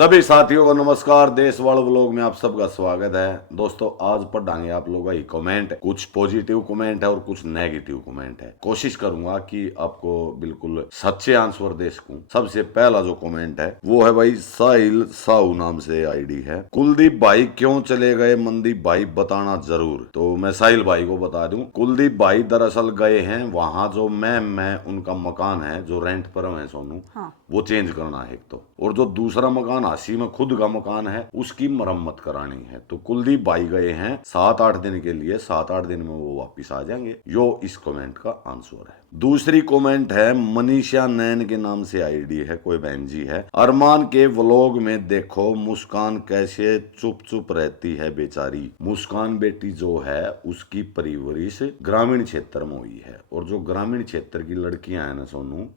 सभी साथियों को नमस्कार। देशवाल व्लॉग में आप सबका स्वागत है। दोस्तों आज पढ़ाएंगे आप लोगों का ही कमेंट, कुछ पॉजिटिव कमेंट है और कुछ नेगेटिव कमेंट है। कोशिश करूंगा कि आपको बिल्कुल सच्चे आंसर दे सकूं। सबसे पहला जो कमेंट है वो है भाई साहिल साहू नाम से आईडी है। कुलदीप भाई क्यों चले गए मनदीप भाई बताना जरूर। तो मैं साहिल भाई को बता दूं, कुलदीप भाई दरअसल गए हैं वहां जो मैं उनका मकान है जो रेंट पर है सोनू, वो चेंज करना है एक तो, और जो दूसरा मकान हासी में खुद का मकान है उसकी मरम्मत करानी है। तो कुलदीप भाई गए हैं 7-8 दिन के लिए, 7-8 दिन में वो वापिस आ जाएंगे। यो इस कमेंट का आंसर है। दूसरी कमेंट है मनीषा नैन के नाम से आईडी है, कोई बहन जी है। अरमान के व्लॉग में देखो मुस्कान कैसे चुप चुप रहती है बेचारी। मुस्कान बेटी जो है उसकी परवरिश ग्रामीण क्षेत्र में हुई है, और जो ग्रामीण क्षेत्र की लड़कियां हैं ना सोनू,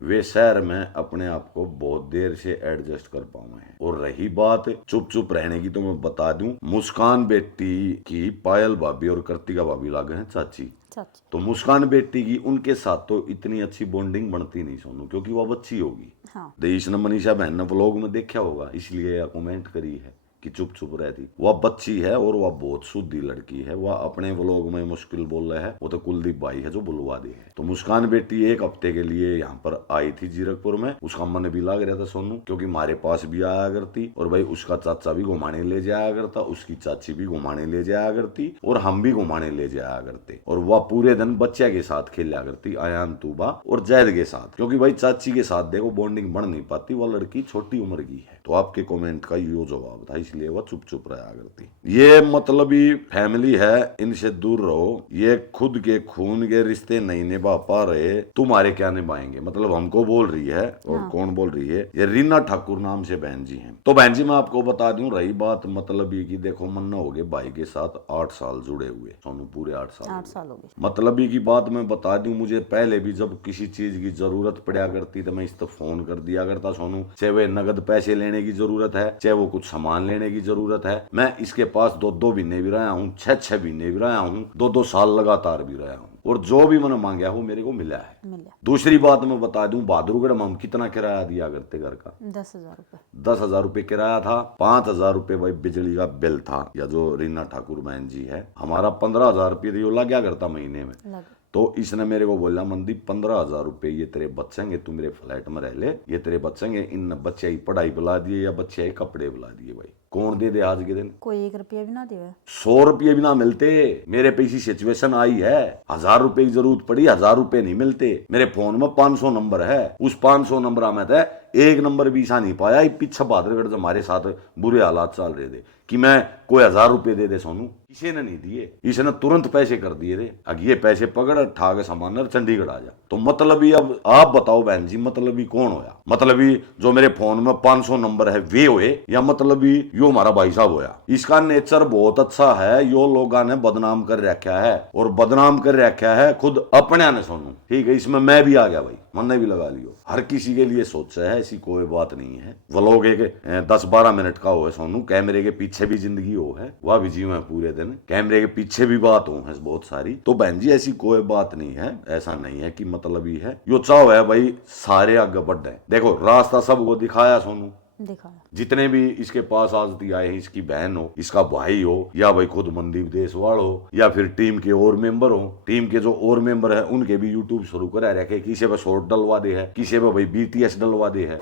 वे शहर में अपने आप को बहुत देर से एडजस्ट कर पाए हैं। और रही बात चुप चुप रहने की, तो मैं बता दूं मुस्कान बेटी की पायल भाभी और कृतिका भाभी लागे हैं चाची। तो मुस्कान बेटी की उनके साथ तो इतनी अच्छी बॉन्डिंग बनती नहीं सोनू, क्योंकि वह बच्ची होगी। हाँ। देश ने मनीषा बहन ने व्लॉग में देखा होगा, इसलिए कमेंट करी है कि चुप चुप रहती। वह बच्ची है और वह बहुत शुद्धि लड़की है। वह अपने व्लॉग में मुश्किल बोल रहा है, वो तो कुलदीप भाई है जो बुलवा दे है। तो मुस्कान बेटी 1 हफ्ते के लिए यहाँ पर आई थी जीरकपुर में। उसका मन भी लग रहा था सोनू, क्योंकि हमारे पास भी आया करती, और भाई उसका चाचा भी घुमाने ले जाया करता, उसकी चाची भी घुमाने ले जाया करती, और हम भी घुमाने ले जाया करते। और वह पूरे दिन बच्चे के साथ खेला करती, आयान तूबा और जैद के साथ, क्योंकि भाई चाची के साथ देखो बॉन्डिंग बन नहीं पाती, वह लड़की छोटी उम्र की है। तो आपके कमेंट का यो जवाब था, इसलिए वह चुप चुप रहा करती। ये मतलबी फैमिली है, इनसे दूर रहो। ये खुद के खून के रिश्ते नहीं निभा पा रहे, तुम्हारे क्या निभाएंगे। मतलब हमको बोल रही है, और हाँ। कौन बोल रही है? ये रीना ठाकुर नाम से बहन जी हैं। तो बहन जी मैं आपको बता दूं, रही बात मतलबी की, देखो मन्ना हो गए भाई के साथ 8 साल जुड़े हुए सोनू, पूरे 8 साल हो गए। मतलबी की बात मैं बता दूं, मुझे पहले भी जब किसी चीज की जरूरत पड़ा करती तो मैं इस तरह फोन कर दिया करता सोनू, चाहे वे नगद पैसे लेने की जरूरत है, चाहे वो कुछ सामान लेने की जरूरत है। मैं इसके पास 2-2 महीने भी रहा हूँ, 6-6 महीने भी रहा हूँ, 2-2 साल लगातार भी रहा हूँ, और जो भी मैंने मांगा वो मेरे को मिला है। दूसरी बात मैं बता दूं, बहादुरगढ़ में हम कितना किराया दिया करते घर का? 10,000 रुपए। 10,000 रुपए किराया था, 5,000 रुपए भाई बिजली का बिल था। या जो रीना ठाकुर बहन जी है, हमारा 15,000 रुपये लग गया करता महीने में। तो इसने मेरे को बोला मनदीप 15,000 रुपए ये तेरे बचेंगे, तू मेरे फ्लैट में रह ले, ये तेरे बचेंगे। इन बच्चे की पढ़ाई बुला दिए या बच्चे के कपड़े बुला दिए। भाई कौन दे दे आज के दिन? कोई 1 रुपया भी ना दे, 100 रुपये भी ना मिलते। मेरे पे इसी सिचुएशन आई है, 1,000 रुपए की जरूरत पड़ी, 1,000 रुपए नहीं मिलते। मेरे फोन में 500 नंबर है, उस 500 नंबर में था एक नंबर भी ईसा नहीं पाया। पीछे बहादुरगढ़ हमारे साथ बुरे हालात चल रहे थे कि मैं कोई 1,000 रुपए दे दे सोनू, किसी ने नहीं दिए। इसने तुरंत पैसे कर दिए थे, अब ये पैसे पकड़ ठा के सामान चंडीगढ़ आ जा। तो मतलब अब आप बताओ बहन जी, मतलब कौन होया? मतलब जो मेरे फोन में 500 नंबर है वे हुए, या मतलब यो हमारा भाई साहब होया? इसका नेचर बहुत अच्छा है, यो लोगों ने बदनाम कर रखा है, और बदनाम कर रखा है खुद अपने ने सोनू। ठीक है, इसमें मैं भी आ गया भाई, मन भी लगा लियो। हर किसी के लिए सोचा है, ऐसी कोई बात नहीं है। व्लॉग एक 10-12 मिनट का हो है सोनू, कैमरे के पीछे भी जिंदगी हो है, वह भी जीव है पूरे दिन, कैमरे के पीछे भी बात हो है बहुत सारी। तो बहन जी ऐसी कोई बात नहीं है, ऐसा नहीं है कि मतलब ही है। यो चाव है भाई सारे आगे बढ़ रहे। देखो रास्ता सबको दिखाया सोनू, दिखाया। जितने भी इसके पास आज आए हैं, इसकी बहन हो, इसका भाई हो, या भाई खुद मनदीप देशवाल हो, या फिर टीम के और मेंबर हो। टीम के जो और मेंबर है उनके भी यूट्यूब शुरू करा रखे, किसी पे शॉर्ट डलवा दे है, किसी पे भाई BTS डलवा दे है।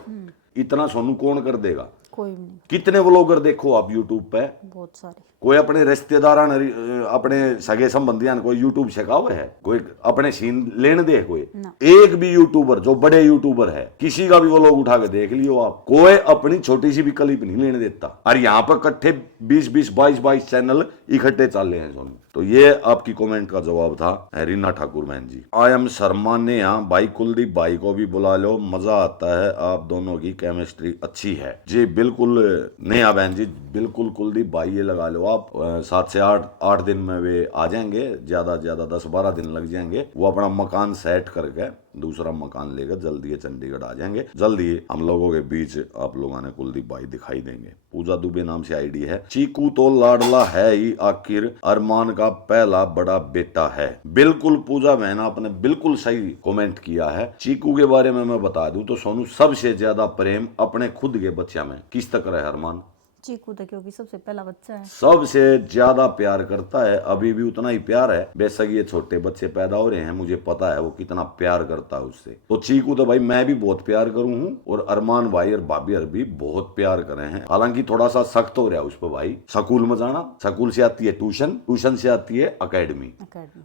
इतना सोनू कौन कर देगा? कोई नहीं। कितने व्लॉगर देखो आप यूट्यूब पे, बहुत सारे। कोई अपने रिश्तेदार अपने सगे संबंधियां कोई यूट्यूब सिखावे है? कोई अपने सीन लेने दे? कोई एक भी यूट्यूबर जो बड़े यूट्यूबर है, किसी का भी वो लोग उठा के देख लियो आप, कोई अपनी छोटी सी भी क्लिप नहीं लेने देता। और यहाँ पर इकट्ठे 20-20, 22-22 चैनल इकट्ठे चल रहे हैं सोनू। तो ये आपकी कमेंट का जवाब था रीना ठाकुर बहन जी। आई एम शर्मा ने यहाँ भाई कुलदीप भाई को भी बुला लो, मजा आता है, आप दोनों की केमिस्ट्री अच्छी है। जी बिल्कुल नेहा बहन जी, बिल्कुल कुलदीप भाई ये लगा लो आप, 7 से 8 दिन में वे आ जाएंगे, ज्यादा 10-12 दिन लग जाएंगे। वो अपना मकान सेट करके दूसरा मकान लेकर जल्दी ये चंडीगढ़ आ जाएंगे। जल्दी हम लोगों के बीच आप लोगों ने कुलदीप भाई दिखाई देंगे। पूजा दुबे नाम से आईडी है। चीकू तो लाडला है ही, आखिर अरमान का पहला बड़ा बेटा है। बिल्कुल पूजा बहन आपने बिल्कुल सही कमेंट किया है। चीकू के बारे में मैं बता दूं तो सोनू सबसे ज्यादा प्रेम अपने खुद के बच्चा में किस तक रहे अरमान? चीकू तो क्योंकि सबसे पहला बच्चा है, सबसे ज्यादा प्यार करता है। अभी भी उतना ही प्यार है। बेशक ये छोटे बच्चे पैदा हो रहे हैं, मुझे पता है वो कितना प्यार करता है उससे। तो चीकू तो भाई मैं भी बहुत प्यार करूं हूं और अरमान भाई और भाभी भी बहुत प्यार कर रहे हैं। हालांकि थोड़ा सा सख्त हो रहा है उस पर भाई। स्कूल में जाना, स्कूल से आती है ट्यूशन, ट्यूशन से आती है अकेडमी,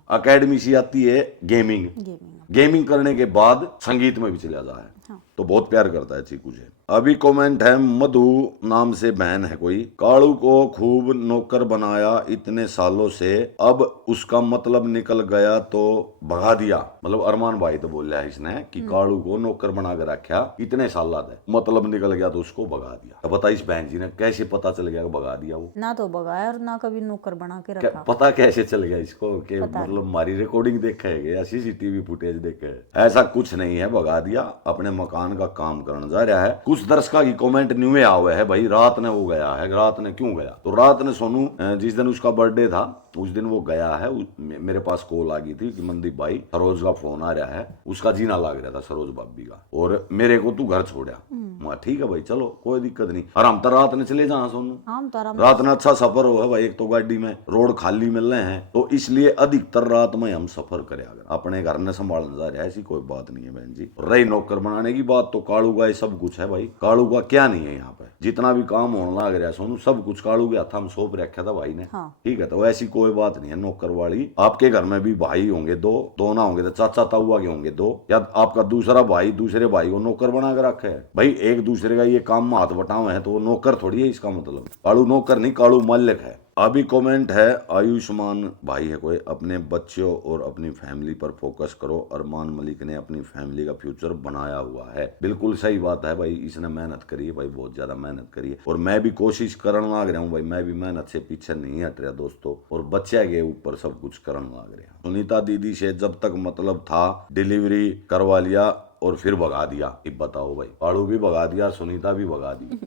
अकेडमी से आती है गेमिंग, गेमिंग करने के बाद संगीत में भी चला जाए। हाँ। तो बहुत प्यार करता है चीकू से। अभी कमेंट है, मधु नाम से बहन है कोई। कालू को खूब नौकर बनाया इतने सालों से, अब उसका मतलब निकल गया तो भगा दिया। मतलब अरमान भाई तो बोल रहा है इसने कि कालू को नौकर बना के रखा इतने साल है, मतलब निकल गया तो उसको भगा दिया। अब बता इस बहन जी ने कैसे पता चल गया कि भगा दिया? वो ना तो भगाया और ना कभी नौकर बना के रखा। पता कैसे चल गया इसको कि मतलब हमारी रिकॉर्डिंग देखा है या सीसीटीवी फुटेज देखे है? ऐसा कुछ नहीं है, भगा दिया। अपने मकान का काम करने जा रहा है। कुछ दर्शकों की कमेंट न्यू आ हुआ है भाई रात ने वो गया है। रात ने क्यों गया? तो रात ने सोनू जिस दिन उसका बर्थडे था उस दिन वो गया है। मेरे पास कॉल आ गई थी कि मनदीप भाई सरोज का फोन आ रहा है, उसका जीना लग रहा था सरोज भाभी का, और मेरे को तू घर छोड़ा। मैं ठीक है भाई चलो कोई दिक्कत नहीं। और हम तो रात ने चले जाए सोनू, रात में अच्छा सफर हो है भाई। एक तो गाड़ी में रोड खाली मिल रहे हैं तो इसलिए अधिकतर रात में हम सफर करें। अगर अपने घर ने संभालने जा रहे हैं ऐसी कोई बात नहीं है बहन जी। रही नौकर बनाने की बात तो कालू का ये सब कुछ है भाई। कालू का क्या नहीं है यहाँ पे, जितना भी काम होने लग रहा है सोनू सब कुछ कालू के हाथ में सौंप रखा था भाई ने। हाँ। ठीक है, तो ऐसी कोई बात नहीं है नौकर वाली। आपके घर में भी भाई होंगे दो ना होंगे तो चाचा ताऊआ के होंगे दो, या आपका दूसरा भाई दूसरे भाई को नौकर बना के रखे है भाई। एक दूसरे का ये काम में हाथ बटावे है तो वो नौकर थोड़ी है इसका मतलब। कालू नौकर नहीं, कालू मालिक है। अभी कमेंट है, आयुष्मान भाई है कोई। अपने बच्चों और अपनी फैमिली पर फोकस करो, अरमान मलिक ने अपनी फैमिली का फ्यूचर बनाया हुआ है। बिल्कुल सही बात है भाई, इसने मेहनत करी है भाई, बहुत ज्यादा मेहनत करी है। और मैं भी कोशिश करने लग रहा हूँ भाई, मैं भी मेहनत से पीछे नहीं हट रहा दोस्तों, और बच्चे के ऊपर सब कुछ करने लग रहा। सुनीता दीदी से जब तक मतलब था डिलीवरी करवा लिया और फिर भगा दिया। अब बताओ भाई, पाड़ू भी भगा दिया, सुनीता भी भगा दी।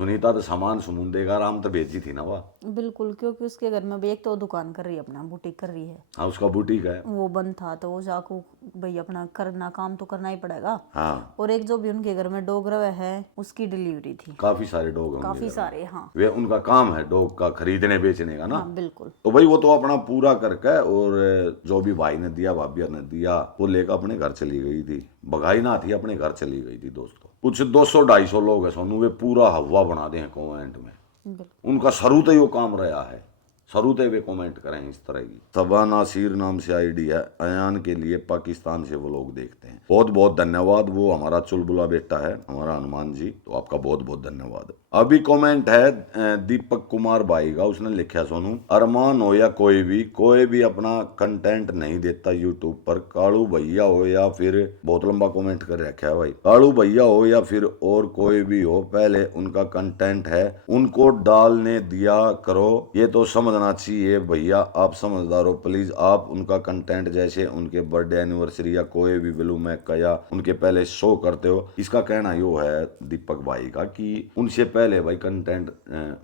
सुनीता तो सामान सुमून देगा आराम तो भेजी थी ना वह। बिल्कुल, क्योंकि उसके घर में भी एक तो दुकान कर रही है, अपना बुटीक कर रही है। हाँ उसका बुटीक है, वो बंद था तो वो जाको भाई अपना करना काम तो करना ही पड़ेगा। हाँ। और एक जो भी उनके घर में डॉग रवे है उसकी डिलीवरी थी। काफी सारे डॉग, काफी सारे। हाँ, वे उनका काम है डॉग का खरीदने बेचने का ना। हाँ, बिल्कुल। तो भाई वो तो अपना पूरा करके, और जो भी भाई ने दिया भाभी ने दिया वो लेकर अपने घर चली गई थी। भगाई ना थी, अपने घर चली गई थी दोस्तों। कुछ 200-250 लोग है सोनू, वे पूरा हवा बना दे कमेंट में। उनका शुरू से यो काम रहा है, शुरू से वे कमेंट करें इस तरह की। सबा नासिर नाम से आईडी है। अयान के लिए पाकिस्तान से वो लोग देखते हैं, बहुत बहुत धन्यवाद। वो हमारा चुलबुला बेटा है हमारा हनुमान जी, तो आपका बहुत बहुत धन्यवाद। अभी कमेंट है दीपक कुमार भाई का, उसने लिखा सोनू, अरमान हो या कोई भी अपना कंटेंट नहीं देता यूट्यूब पर। कालू भैया हो या फिर, बहुत लंबा कमेंट कर रखा है भाई, कालू भैया हो या फिर और कोई भी हो, पहले उनका कंटेंट है उनको डालने दिया करो। ये तो समझना चाहिए भैया, आप समझदार हो, प्लीज आप उनका कंटेंट जैसे उनके बर्थडे एनिवर्सरी या कोई भी ब्लू मैक का या उनके पहले शो करते हो। इसका कहना यो है दीपक भाई का कि उनसे पहले भाई कंटेंट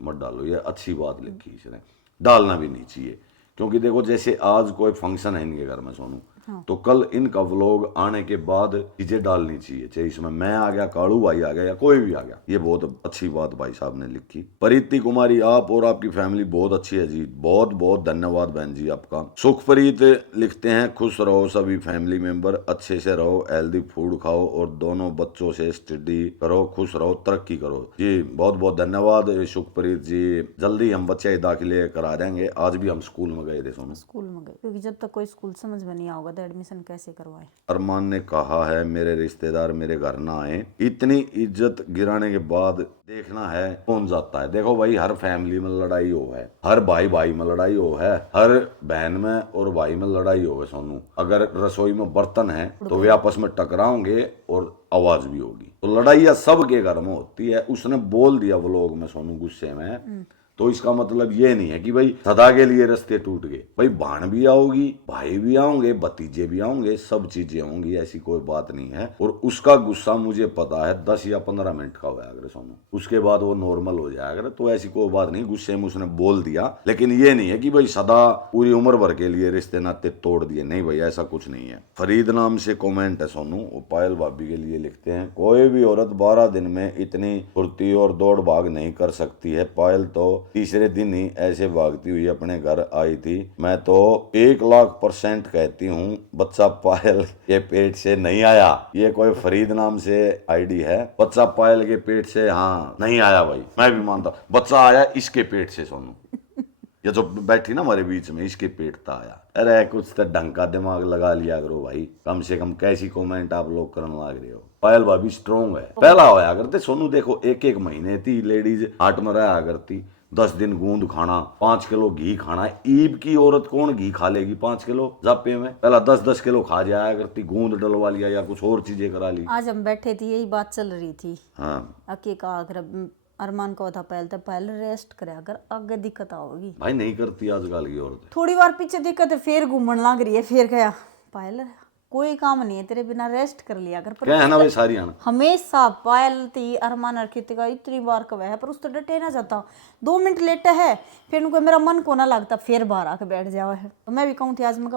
मत डालो। ये अच्छी बात लिखी इसने, डालना भी नहीं चाहिए। क्योंकि देखो जैसे आज कोई फंक्शन है इनके घर में सोनू, हाँ। तो कल इनका व्लॉग आने के बाद चीजें डालनी चाहिए, चाहे इसमें मैं आ गया, कालू भाई आ गया या कोई भी आ गया। ये बहुत अच्छी बात भाई साहब ने लिखी। प्रीति कुमारी, आप और आपकी फैमिली बहुत अच्छी है जी, बहुत बहुत धन्यवाद बहन जी आपका। सुखप्रीत लिखते हैं, खुश रहो सभी फैमिली मेंबर, अच्छे से रहो, हेल्दी फूड खाओ और दोनों बच्चों से स्टडी करो, खुश रहो, तरक्की करो जी। बहुत बहुत धन्यवाद सुखप्रीत जी। जल्दी हम बच्चे दाखिले करा देंगे। आज भी हम स्कूल में गए थे सोनू, स्कूल में गए, क्योंकि जब तक कोई स्कूल समझ में नहीं आओगे एडमिशन कैसे करवाए। अरमान ने कहा है मेरे रिश्तेदार मेरे घर ना आए। इतनी इज्जत गिराने के बाद देखना है कौन जाता है। देखो भाई, हर फैमिली में लड़ाई हो है, हर भाई भाई में लड़ाई हो है, हर बहन में और भाई में लड़ाई हो है सोनू। अगर रसोई में बर्तन है तो वे आपस में टकराओगे और आवाज भी होगी। तो लड़ाइयाँ सबके घर में होती है। उसने बोल दिया व्लॉग में सोनू गुस्से में, तो इसका मतलब ये नहीं है कि भाई सदा के लिए रास्ते टूट गए। भाई बहन भी आओगी, भाई भी आओगे, भतीजे भी आओगे, सब चीजें होंगी, ऐसी कोई बात नहीं है। और उसका गुस्सा मुझे पता है 10 या 15 मिनट का होगा अगर सोनू, उसके बाद वो नॉर्मल हो जाएगा। तो ऐसी कोई बात नहीं, गुस्से में उसने बोल दिया, लेकिन ये नहीं है कि भाई सदा पूरी उम्र भर के लिए रिश्ते नाते तोड़ दिए, नहीं भाई ऐसा कुछ नहीं है। फरीद नाम से कमेंट है सोनू, वो पायल भाभी के लिए लिखते हैं, कोई भी औरत 12 दिन में इतनी फुर्ती और दौड़ भाग नहीं कर सकती है। पायल तो तीसरे दिन ही ऐसे भागती हुई अपने घर आई थी। मैं तो 1,00,000% कहती हूँ बच्चा पायल के पेट से नहीं आया। ये कोई फरीद नाम से आईडी है, बच्चा पायल के पेट से हाँ नहीं आया भाई, मैं भी मानता, बच्चा आया इसके पेट से सोनू, ये जो बैठी ना हमारे बीच में, इसके पेट था आया। अरे कुछ तो ढंग का दिमाग लगा लिया करो भाई, कम से कम कैसी कमेंट आप लोग करने लग रहे हो। पायल भाभी स्ट्रोंग है, पहला होया करते सोनू, देखो एक एक महीने थी लेडीज हाट में रहा करती, 10 दिन गूंद खाना, 5 किलो घी खाना। ईब की औरत कौन घी खा लेगी 5 किलो जापे में, पहला 10-10 किलो खा जाया करती, गूंद डलवा लिया या कुछ और चीजें करा ली। आज हम बैठे थे यही बात चल रही थी। हाँ अके का अरमान को था पहले रेस्ट करे, अगर आगे दिक्कत आओगी। भाई नहीं करती आजकल की औरत, थोड़ी बार पीछे दिक्कत है फिर घूमने लग रही है, फिर गया पायल कोई काम नहीं है तेरे बिना, रेस्ट कर लिया कर। क्या है ना भाई सारी आना हमेशा पायल थी अरमान अर्कित का इतनी बार कवा है, पर उस तो डटे ना जाता, 2 मिनट लेटा है फिर उनको मेरा मन को ना लगता, फिर बाहर आके बैठ जाओ है। तो मैं भी कहूँ थी आज मैं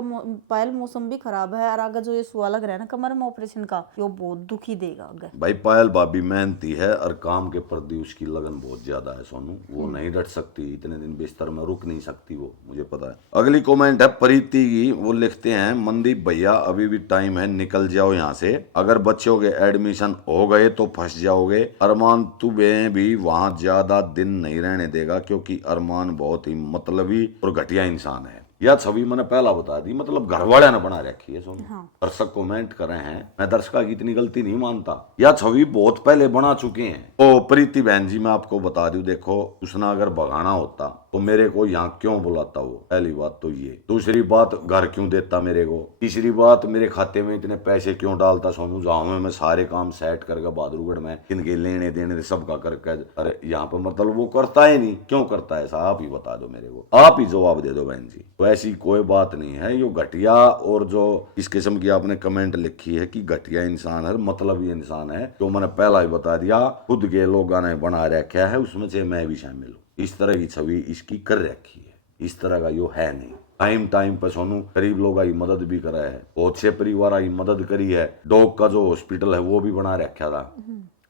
पायल मौसम भी खराब है, और आगे जो ये सुआ लग रहा है ना कमर में ऑपरेशन का, ये बहुत दुखी देगा आगे। भाई पायल भाभी मेहनती है और काम के प्रति उसकी लगन बहुत ज्यादा है सोनू, वो नहीं डट सकती, इतने दिन बिस्तर में रुक नहीं सकती वो, मुझे पता है। अगली कमेंट है प्रीति की, वो लिखते हैं, मनदीप भैया अभी भी टाइम है, निकल जाओ यहाँ से, अगर बच्चों के एडमिशन हो गए तो फंस जाओगे। अरमान तुम्हें भी वहाँ ज्यादा दिन नहीं रहने देगा, क्योंकि अरमान बहुत ही मतलबी और घटिया इंसान है। यह छवि मैंने पहला बता दी, मतलब घर वाले ने बना रखी है सोनू। हाँ। दर्शक कमेंट कर रहे हैं, मैं दर्शक की इतनी गलती नहीं मानता, यह छवि बहुत पहले बना चुके हैं। ओ प्रीति बहन जी मैं आपको बता दूं, देखो उसने अगर भगाना होता तो मेरे को यहाँ क्यों बुलाता वो, पहली बात तो ये। दूसरी बात घर क्यों देता मेरे को, तीसरी बात मेरे खाते में इतने पैसे क्यों डालता सोनू, जहाँ मैं सारे काम सेट करके बहादुरगढ़ में इनके लेने देने सबका करके, अरे यहाँ पे मतलब वो करता ही नहीं, क्यों करता है ऐसा आप ही बता दो मेरे को, आप ही जवाब दे दो बहन जी। तो ऐसी कोई बात नहीं है, यो घटिया और जो इस किस्म की आपने कमेंट लिखी है कि घटिया इंसान है, मतलब ये इंसान है, तो मैंने पहला ही बता दिया, खुद के लोगों ने बना रखा है, उसमें से मैं भी शामिल हूँ। इस तरह की छवि इसकी कर रखी है, इस तरह का यो है नहीं। टाइम टाइम पर सोनू गरीब लोगों की मदद भी करा है, बहुत से परिवार की मदद करी है, डॉग का जो हॉस्पिटल है वो भी बना रखा था,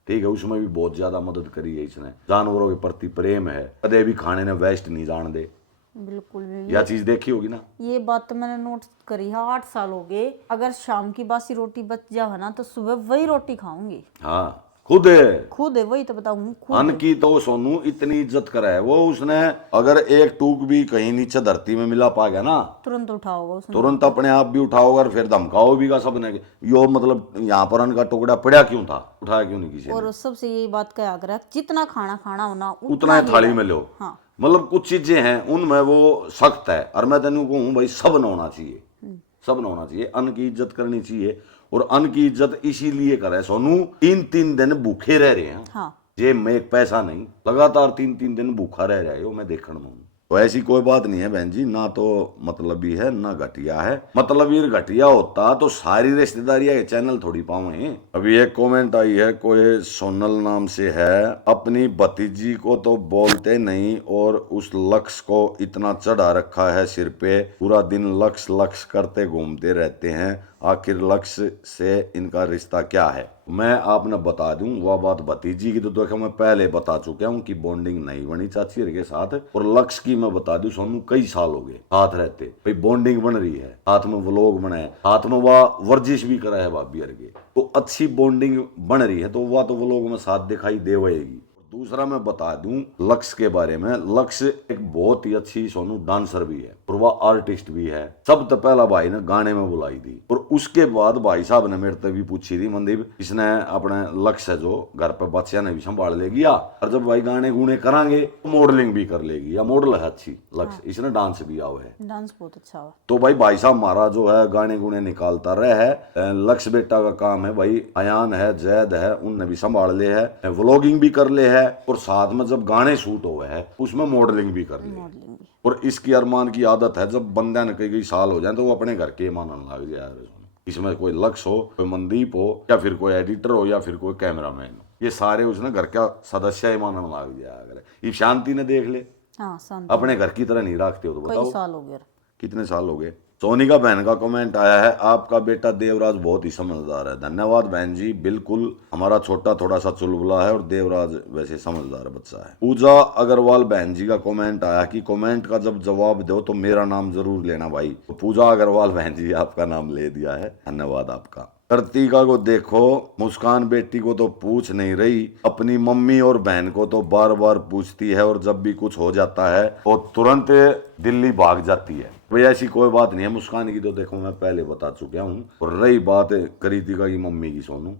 ठीक है, उसमें भी बहुत ज्यादा मदद करी है इसने। जानवरों के प्रति प्रेम है, कदे भी खाने ने वेस्ट नहीं जान दे, बिल्कुल भी। यह चीज देखी होगी ना। ये बात तो मैंने नोट करी है, 8 साल हो गए, अगर शाम की बासी रोटी बच जाए ना तो सुबह वही रोटी खाऊंगी। हाँ खुद है वही तो बताऊं, खुद अन्न की तो सोनू इतनी इज्जत करा है वो, उसने अगर एक टूक भी कहीं नीचे धरती में मिला पा गया ना, तुरंत उठाओगा उसने, तुरंत अपने आप भी उठाओगा और फिर धमकाओ भी का सबने, यो मतलब यहाँ पर अन्न का टुकड़ा पड़ा क्यों था, उठाया क्यों नहीं किसी ने। और सबसे यही बात कहा कर, जितना खाना खाना होना उतना ही थाली में लो। हाँ। मतलब कुछ चीजें हैं उनमें वो सख्त है, और मैं तेन कहूँ भाई सब न होना चाहिए, सब न होना चाहिए, अन्न की इज्जत करनी चाहिए। और अन्न की इज्जत इसीलिए करे सोनू, 3-3 दिन भूखे रह रहे हैं। हाँ। ये मैं एक पैसा नहीं, लगातार 3-3 दिन भूखा रह रहा है, मैं देखने में। तो ऐसी कोई बात नहीं है बहन जी, ना तो मतलबी है ना घटिया है, मतलब ये घटिया होता तो सारी रिश्तेदारियां के चैनल थोड़ी पावे। अभी एक कमेंट आई है, कोई सोनल नाम से है, अपनी भतीजी को तो बोलते नहीं और उस लक्ष्य को इतना चढ़ा रखा है सिर पे, पूरा दिन लक्ष्य लक्ष्य करते घूमते रहते हैं, आखिर लक्ष्य से इनका रिश्ता क्या है। मैं आपने बता दूं वह बात, भतीजी की तो देखो मैं पहले बता चुका हूं कि बॉन्डिंग नहीं बनी चाची के साथ, और लक्ष्य की मैं बता दूं सोनू कई साल हो गए साथ रहते, भाई बॉन्डिंग बन रही है, साथ में व्लॉग बनाए, साथ में वह वर्जिश भी करा है भाभी के, तो अच्छी बॉन्डिंग बन रही है, तो वह तो व्लॉग में साथ दिखाई देगी। दूसरा मैं बता दूं लक्ष्य के बारे में, लक्ष्य एक बहुत ही अच्छी सोनू डांसर भी है और वह आर्टिस्ट भी है। सब तो पहला भाई ने गाने में बुलाई थी, और उसके बाद भाई साहब ने मेरे से भी पूछी थी, मनदीप इसने अपने लक्ष्य जो घर पे बच्चा ने भी संभाल लेगी, और जब भाई गाने गुने करांगे तो मॉडलिंग भी कर लेगी, या मॉडल है अच्छी लक्ष्य। हाँ। इसने डांस भी आओ है, डांस बहुत अच्छा है। तो भाई साहब हमारा जो है गाने गुने निकालता रहे है, लक्ष्य बेटा का काम है भाई, अयान है, जैद है, उनने भी संभाल ले है, व्लॉगिंग भी कर ले है, और साथ में जब गाने शूट हुए है उसमें मॉडलिंग भी कर ली। मॉडलिंग भी। और इसकी अरमान की आदत है, जब बंदा ने कई साल हो जाए तो वो अपने घर के मानने लग जाए। इसमें कोई लक्ष्य हो, कोई मनदीप हो, या फिर कोई एडिटर हो, या फिर कोई कैमरामैन हो, ये सारे उसने घर का सदस्य ही मानने लग जाए। अगर ये शांति ने देख ले, हाँ शांति। अपने घर की तरह नहीं रखते हो तो कई बताओ साल हो गए। कितने साल हो गए। सोनिका बहन का कमेंट आया है, आपका बेटा देवराज बहुत ही समझदार है। धन्यवाद बहन जी, बिल्कुल हमारा छोटा थोड़ा सा चुलबुला है और देवराज वैसे समझदार बच्चा है। पूजा अग्रवाल बहन जी का कमेंट आया कि कमेंट का जब जवाब दो तो मेरा नाम जरूर लेना भाई। तो पूजा अग्रवाल बहन जी आपका नाम ले दिया है, धन्यवाद आपका। कृतिका को देखो, मुस्कान बेटी को तो पूछ नहीं रही, अपनी मम्मी और बहन को तो बार बार पूछती है और जब भी कुछ हो जाता है वो तुरंत दिल्ली भाग जाती है। भाई ऐसी कोई बात नहीं है, मुस्कान की तो देखो मैं पहले बता चुका हूँ। और रही बात कृतिका की मम्मी की, सोनू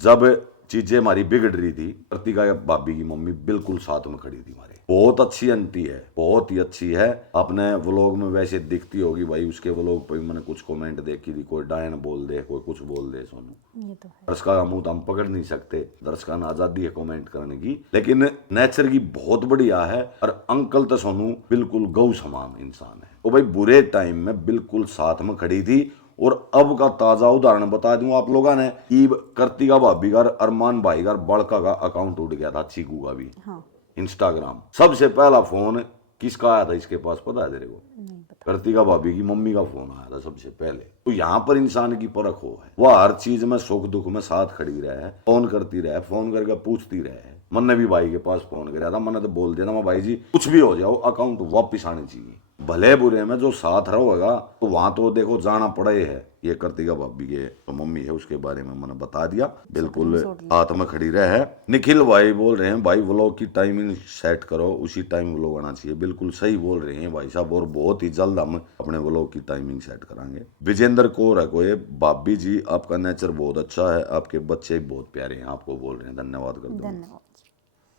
जब चीजें हमारी बिगड़ रही थी, कृतिका भाभी की मम्मी बिल्कुल साथ में खड़ी थी हमारे। बहुत अच्छी आंटी है, बहुत ही अच्छी है। आपने व्लॉग में वैसे दिखती होगी भाई, उसके व्लॉग पे मैंने कुछ कमेंट देखी थी, कोई डायन बोल दे, कोई कुछ बोल दे। सोनू ये तो है। दर्शका का मुंह तो हम पकड़ नहीं सकते, दर्शका ने आजादी है कमेंट करने की, लेकिन नेचर की बहुत बढ़िया है। और अंकल तो सोनू बिल्कुल गौ समान इंसान है। वो भाई बुरे टाइम में बिल्कुल साथ में खड़ी थी। और अब का ताजा उदाहरण बता दूं आप लोगों ने, कि कृतिका भाभी का, अरमान भाई का, बड़का का अकाउंट उठ गया था, चीकू का भी। हाँ इंस्टाग्राम सबसे पहला फोन किसका आया था इसके पास पता है तेरे को? नहीं पता। कृतिका भाभी की मम्मी का फोन आया था सबसे पहले। तो यहाँ पर इंसान की परख हो है, वह हर चीज में सुख दुख में साथ खड़ी रहे, फोन करती रहे, फोन करके पूछती रहे। मैंने भी भाई के पास फोन किया था, मैंने तो बोल दिया था मैं भाई जी कुछ भी हो जाओ अकाउंट वापिस आने चाहिए। भले बुरे में जो साथ रहेगा तो वहां तो देखो जाना पड़े है। ये कृतिका भाभी के तो मम्मी है, उसके बारे में मैंने बता दिया, बिल्कुल हाथ में खड़ी रहे। निखिल भाई बोल रहे हैं भाई व्लॉग की टाइमिंग सेट करो, उसी टाइम व्लॉग आना चाहिए। बिल्कुल सही बोल रहे हैं भाई साहब, और बहुत ही जल्द हम अपने व्लॉग की टाइमिंग सेट करांगे। विजेंद्र कौर है कोई, भाभी जी आपका नेचर बहुत अच्छा है, आपके बच्चे बहुत प्यारे हैं, आपको बोल रहे हैं, धन्यवाद कर दो। धन्यवाद।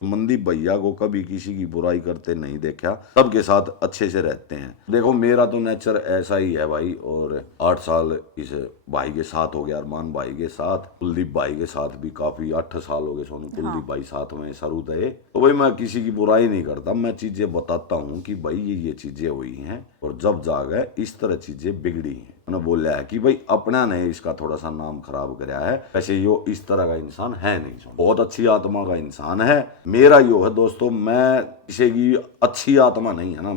मनदीप भैया को कभी किसी की बुराई करते नहीं देखा, सबके साथ अच्छे से रहते हैं। देखो मेरा तो नेचर ऐसा ही है भाई, और 8 साल इस भाई के साथ हो गया, अरमान भाई के साथ, कुलदीप भाई के साथ भी काफी 8 साल हो गए सोनू। कुलदीप भाई साथ में शुरू थे। तो भाई मैं किसी की बुराई नहीं करता, मैं चीजें बताता हूँ कि भाई ये चीजें हुई हैं और जब जागे इस तरह चीजें बिगड़ी हैं। मैंने बोला है कि भाई अपना ने इसका थोड़ा सा नाम खराब कराया है, वैसे यो इस तरह का इंसान है नहीं, बहुत अच्छी आत्मा का इंसान है। मेरा यो है दोस्तों, मैं किसी की अच्छी आत्मा नहीं है ना,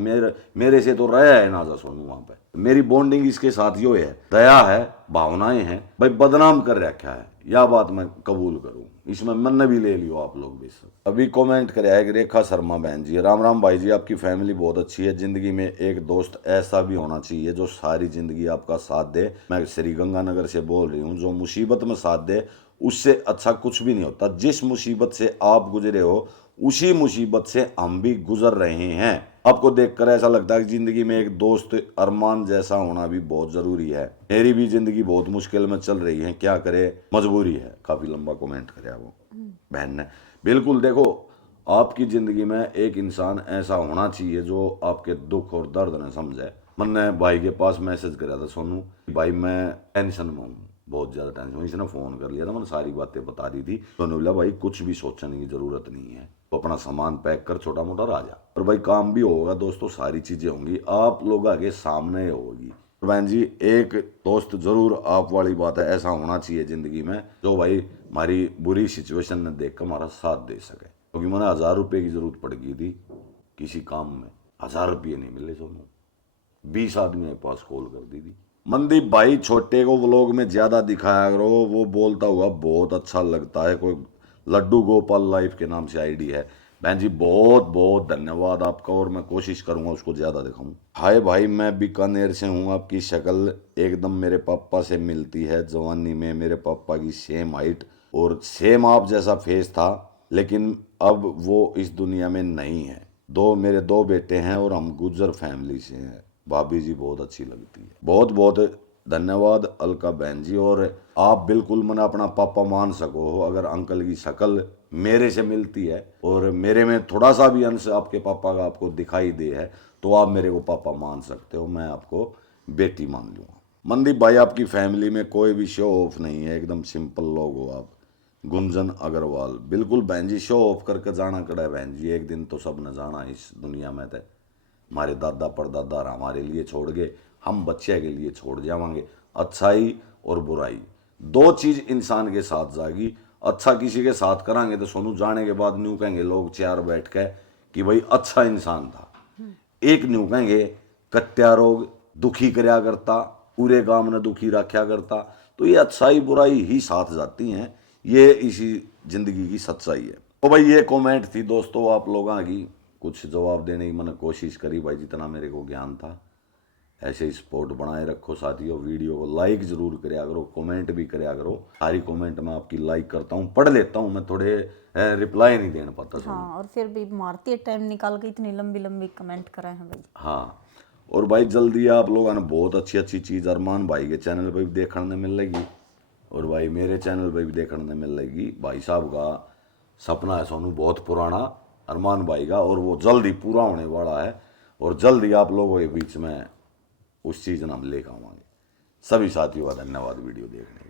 मेरे से तो रहा है ना जा सोनू वहां पे। मेरी बॉन्डिंग इसके साथ यो है, दया है, भावनाएं हैं। भाई बदनाम कर रखा है, यह बात मैं कबूल करूं, इसमें मैंने भी ले लियो आप लोग भी। अभी कमेंट करे है रेखा शर्मा बहन जी, राम राम भाई जी, आपकी फैमिली बहुत अच्छी है। जिंदगी में एक दोस्त ऐसा भी होना चाहिए जो सारी जिंदगी आपका साथ दे। मैं श्री गंगानगर से बोल रही हूँ, जो मुसीबत में साथ दे उससे अच्छा कुछ भी नहीं होता। जिस मुसीबत से आप गुजरे हो उसी मुसीबत से हम भी गुजर रहे हैं। आपको देखकर ऐसा लगता है कि जिंदगी में एक दोस्त अरमान जैसा होना भी बहुत जरूरी है। मेरी भी जिंदगी बहुत मुश्किल में चल रही है, क्या करे, मजबूरी है। काफी लंबा कमेंट करे वो बहन ने। बिल्कुल देखो, आपकी जिंदगी में एक इंसान ऐसा होना चाहिए जो आपके दुख और दर्द न समझे। मैंने भाई के पास मैसेज करा था सोनू, भाई मैं टेंशन में हूँ, बहुत ज्यादा टेंशन में। इसने फोन कर लिया था, मैंने सारी बातें बता दी थी। तो बोला भाई कुछ भी सोचने की जरूरत नहीं है, तो अपना सामान पैक कर छोटा मोटा राजा, और भाई काम भी होगा दोस्तों, सारी चीजें होंगी आप लोग आगे सामने होगी। बहन जी एक दोस्त जरूर आप वाली बात है, ऐसा होना चाहिए जिंदगी में जो भाई हमारी बुरी सिचुएशन में देख कर हमारा साथ दे सके। क्योंकि मैंने 1000 रुपये की जरूरत पड़ गई थी किसी काम में, 1000 रुपये नहीं मिले सोनू, 20 आदमी के पास कॉल कर दी थी। मनदीप भाई छोटे को व्लॉग में ज्यादा दिखाया करो, वो बोलता हुआ बहुत अच्छा लगता है। कोई लड्डू गोपाल लाइफ के नाम से आईडी है। बहन जी बहुत बहुत धन्यवाद आपका, और मैं कोशिश करूंगा उसको ज्यादा दिखाऊं। हाय भाई मैं बीकानेर से हूँ, आपकी शक्ल एकदम मेरे पापा से मिलती है। जवानी में मेरे पापा की सेम हाइट और सेम आप जैसा फेस था, लेकिन अब वो इस दुनिया में नहीं है। मेरे दो बेटे हैं और हम गुजर फैमिली से हैं। भाभी जी बहुत अच्छी लगती है। बहुत बहुत धन्यवाद अलका बहन जी। और आप बिल्कुल मैंने अपना पापा मान सको हो, अगर अंकल की शक्ल मेरे से मिलती है और मेरे में थोड़ा सा भी अंश आपके पापा का आपको दिखाई दे है तो आप मेरे को पापा मान सकते हो, मैं आपको बेटी मान लूँगा। मनदीप भाई आपकी फैमिली में कोई भी शो ऑफ नहीं है, एकदम सिंपल लोग हो आप। गुंजन अग्रवाल, बिल्कुल बहन जी, शो ऑफ करके जाना कड़ा है बहन जी, एक दिन तो सब न जाना इस दुनिया में। थे हमारे दादा परदादा हमारे लिए छोड़ गए, हम बच्चे के लिए छोड़ जावांगे। अच्छाई और बुराई दो चीज इंसान के साथ जागी। अच्छा किसी के साथ करांगे तो सोनू जाने के बाद न्यू कहेंगे लोग चार बैठ के कि भाई अच्छा इंसान था। एक न्यू कहेंगे कत्या रोग दुखी करया करता, पूरे गांव ने दुखी रखा करता। तो ये अच्छाई बुराई ही साथ जाती हैं, ये इसी जिंदगी की सच्चाई है। तो भाई ये कमेंट थी दोस्तों आप लोगों की, कुछ जवाब देने की मैंने कोशिश करी भाई जितना मेरे को ज्ञान था। ऐसे ही सपोर्ट बनाए रखो साथियों, वीडियो को लाइक जरूर करया करो, कमेंट भी करया करो। सारी कमेंट मैं आपकी लाइक करता हूँ, पढ़ लेता हूँ, मैं थोड़े रिप्लाई नहीं देना पाता। हाँ, और फिर भी मारती है टाइम निकाल के इतनी लंबी लंबी कमेंट कराए हैं भाई। हाँ, और भाई जल्दी आप लोगों ने बहुत अच्छी अच्छी चीज़ अरमान भाई के चैनल पे भी देखने मिल लेगी, और भाई मेरे चैनल पे भी देखने मिल लेगी। भाई साहब का सपना है सोनू बहुत पुराना, अरमान भाई का, और वो जल्दी पूरा होने वाला है, और जल्दी आप लोगों के बीच में उस चीज़ हम लेकर आवांगे। सभी साथियों का धन्यवाद वीडियो देखने के लिए।